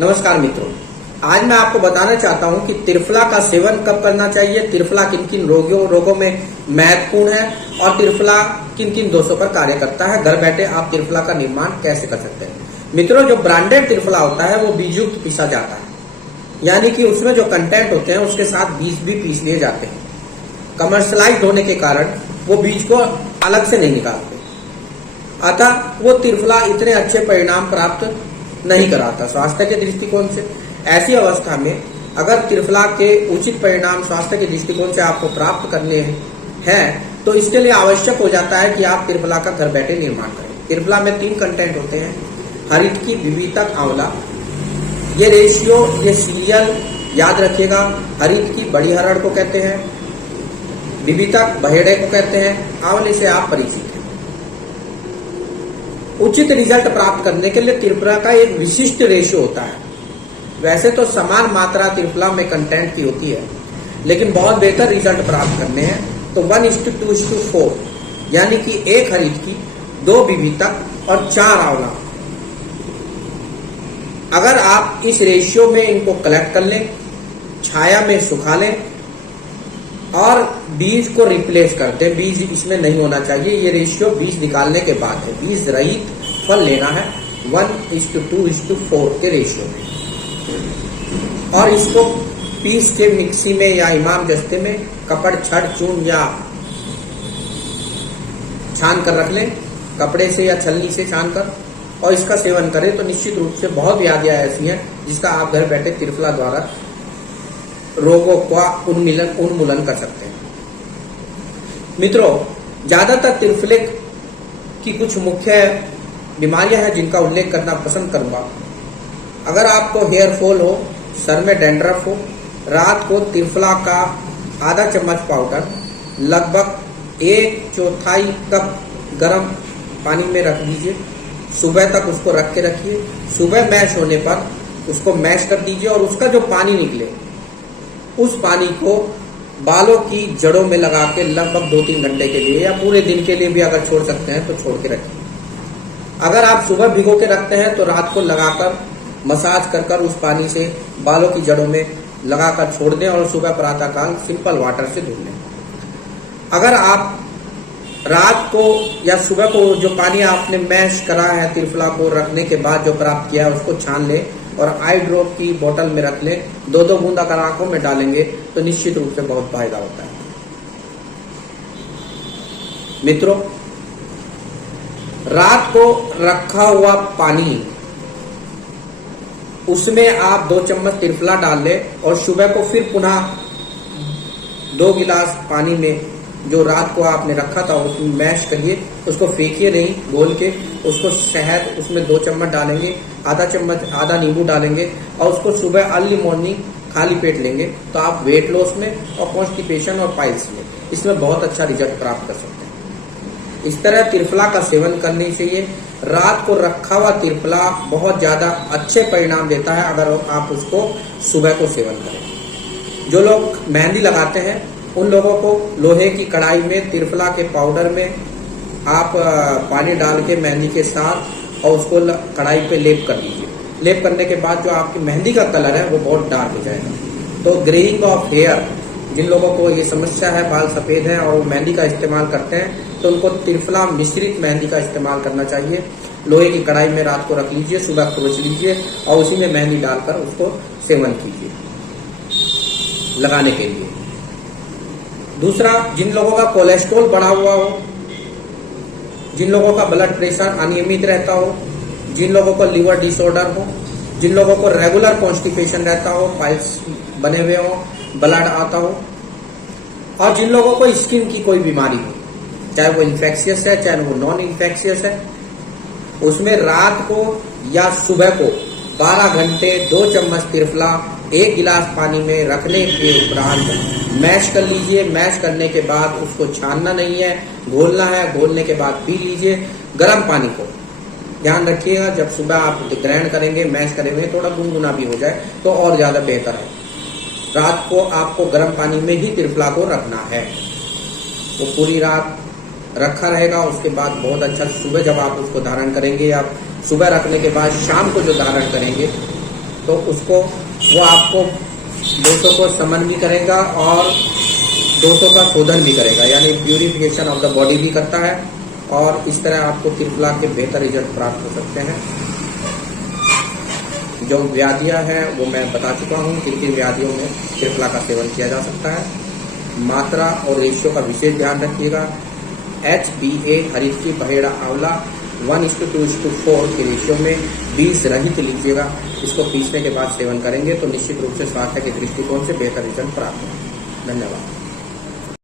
नमस्कार मित्रों, आज मैं आपको बताना चाहता हूं कि त्रिफला का सेवन कब करना चाहिए, त्रिफला किन किन रोगों में महत्वपूर्ण है और त्रिफला किन किन दोषों पर कार्य करता है। घर बैठे आप त्रिफला का निर्माण कैसे कर सकते हैं। मित्रों, जो ब्रांडेड त्रिफला होता है वो बीजयुक्त पीसा जाता है, यानी कि उसमें जो कंटेंट होते हैं उसके साथ बीज भी पीस लिए जाते हैं। कमर्शलाइज्ड होने के कारण वो बीज को अलग से नहीं निकालते, अतः वो त्रिफला इतने अच्छे परिणाम प्राप्त नहीं कराता स्वास्थ्य के दृष्टिकोण से। ऐसी अवस्था में अगर त्रिफला के उचित परिणाम स्वास्थ्य के दृष्टिकोण से आपको प्राप्त करने हैं तो इसके लिए आवश्यक हो जाता है कि आप त्रिफला का घर बैठे निर्माण करें। त्रिफला में 3 कंटेंट होते हैं: हरितकी, विवितक, आंवला। ये रेशियो, ये सीरियल याद रखिएगा। हरितकी बड़ी हरड़ को कहते हैं, विवितक बहेड़े को कहते हैं, आंवले से आप परिचित हैं। उचित रिजल्ट प्राप्त करने के लिए त्रिफला का एक विशिष्ट रेशियो होता है। वैसे तो समान मात्रा त्रिफला में कंटेंट की होती है, लेकिन बहुत बेहतर रिजल्ट प्राप्त करने हैं तो 1:2:4, यानी कि 1 हरितकी, 2 विवितक और 4 आंवला। अगर आप इस रेशियो में इनको कलेक्ट कर लें, छाया में सुखा लें और बीज को रिप्लेस कर दें, बीज इसमें नहीं होना चाहिए। ये रेशियो बीज निकालने के बाद है। बीज रहित फल लेना है 1:2:4 के रेशियो में, और इसको पीस के मिक्सी में या इमाम दस्ते में कपड़, छड़, चून या छान कर रख लें, कपड़े से या छलनी से छान कर, और इसका सेवन करें तो निश्चित रूप से बहुत व्याधियां ऐसी हैं जिसका आप घर बैठे त्रिफला द्वारा रोगों का उन्मूलन कर सकते हैं। मित्रों, ज्यादातर त्रिफले की कुछ मुख्य बीमारियां हैं जिनका उल्लेख करना पसंद करूंगा। अगर आपको हेयर फॉल हो, सर में डैंड्रफ हो, रात को त्रिफला का आधा चम्मच पाउडर लगभग 1/4 कप गर्म पानी में रख दीजिए। सुबह तक उसको रख के रखिए। सुबह मैश होने पर उसको मैश कर दीजिए और उसका जो पानी निकले उस पानी को बालों की जड़ों में लगा के लगभग 2-3 घंटे के लिए या पूरे दिन के लिए भी अगर छोड़ सकते हैं तो छोड़ के रखिए। अगर आप सुबह भिगो के रखते हैं तो रात को लगाकर मसाज कर उस पानी से बालों की जड़ों में लगाकर छोड़ दें और सुबह प्रातःकाल सिंपल वाटर से धो लें। अगर आप रात को या सुबह को जो पानी आपने मैश करा है त्रिफला को रखने के बाद जो प्राप्त किया है उसको छान लें और आई ड्रॉप की बोतल में रख लें, 2-2 बूंद अगर आंखों में डालेंगे तो निश्चित रूप से बहुत फायदा होता है। मित्रों, रात को रखा हुआ पानी, उसमें आप 2 चम्मच त्रिफला डाल लें और सुबह को फिर पुनः 2 गिलास पानी में जो रात को आपने रखा था उसमें मैश करिए। उसको फेंकिए नहीं, घोल के उसको शहद उसमें 2 चम्मच डालेंगे, आधा नींबू डालेंगे और उसको सुबह अर्ली मॉर्निंग खाली पेट लेंगे तो आप वेट लॉस में और कॉन्स्टिपेशन और पाइल्स में इसमें बहुत अच्छा रिजल्ट प्राप्त कर सकते हैं। इस तरह त्रिफला का सेवन करने से ये रात को रखा हुआ त्रिफला बहुत ज्यादा अच्छे परिणाम देता है अगर आप उसको सुबह को सेवन करें। जो लोग मेहंदी लगाते हैं उन लोगों को लोहे की कढ़ाई में त्रिफला के पाउडर में आप पानी डाल के मेहंदी के साथ और उसको कढ़ाई पे लेप कर दीजिए। लेप करने के बाद जो आपकी मेहंदी का कलर है वो बहुत डार्क हो जाएगा। तो ग्रेइंग ऑफ हेयर, जिन लोगों को ये समस्या है, बाल सफेद हैं और मेहंदी का इस्तेमाल करते हैं तो उनको त्रिफला मिश्रित मेहंदी का इस्तेमाल करना चाहिए। लोहे की कढ़ाई में रात को रख लीजिए, सुबह खोज लीजिए और उसी में मेहंदी डालकर उसको सेवन कीजिए लगाने के लिए। दूसरा, जिन लोगों का कोलेस्ट्रॉल बढ़ा हुआ हो, जिन लोगों का ब्लड प्रेशर अनियमित रहता हो, जिन लोगों को लिवर डिसऑर्डर हो, जिन लोगों को रेगुलर कॉन्स्टिपेशन रहता हो, पाइल्स बने हुए हो, ब्लड आता हो, और जिन लोगों को स्किन की कोई बीमारी हो, चाहे वो इन्फेक्शियस है चाहे वो नॉन इन्फेक्शियस है, उसमें रात को या सुबह को 12 घंटे 2 चम्मच त्रिफला 1 गिलास पानी में रखने के उपरांत मैश कर लीजिए। मैश करने के बाद उसको छानना नहीं है, घोलना है। घोलने के बाद पी लीजिए गर्म पानी को। ध्यान रखिएगा, जब सुबह आप ग्राइंड करेंगे, मैश करेंगे, थोड़ा गुनगुना भी हो जाए तो और ज्यादा बेहतर है। रात को आपको गर्म पानी में ही त्रिफला को रखना है। वो पूरी रात रखा रहेगा, उसके बाद बहुत अच्छा सुबह जब आप उसको धारण करेंगे, आप सुबह रखने के बाद शाम को जो धारण करेंगे तो उसको वो आपको दोषों को समन भी करेगा और दोषों का शोधन भी करेगा, यानी प्यूरिफिकेशन ऑफ द बॉडी भी करता है। और इस तरह आपको त्रिफला के बेहतर रिजल्ट प्राप्त हो सकते हैं। जो व्याधियां हैं वो मैं बता चुका हूँ, किन किन व्याधियों में त्रिफला का सेवन किया जा सकता है। मात्रा और रेशियो का विशेष ध्यान रखिएगा। HBA हरीफ की बहेड़ा आंवला 1:2:4 के रेशियो में बीज रहित लीजिएगा। इसको पीसने के बाद सेवन करेंगे तो निश्चित रूप से स्वास्थ्य के दृष्टिकोण से बेहतर रिजल्ट प्राप्त होगा। धन्यवाद।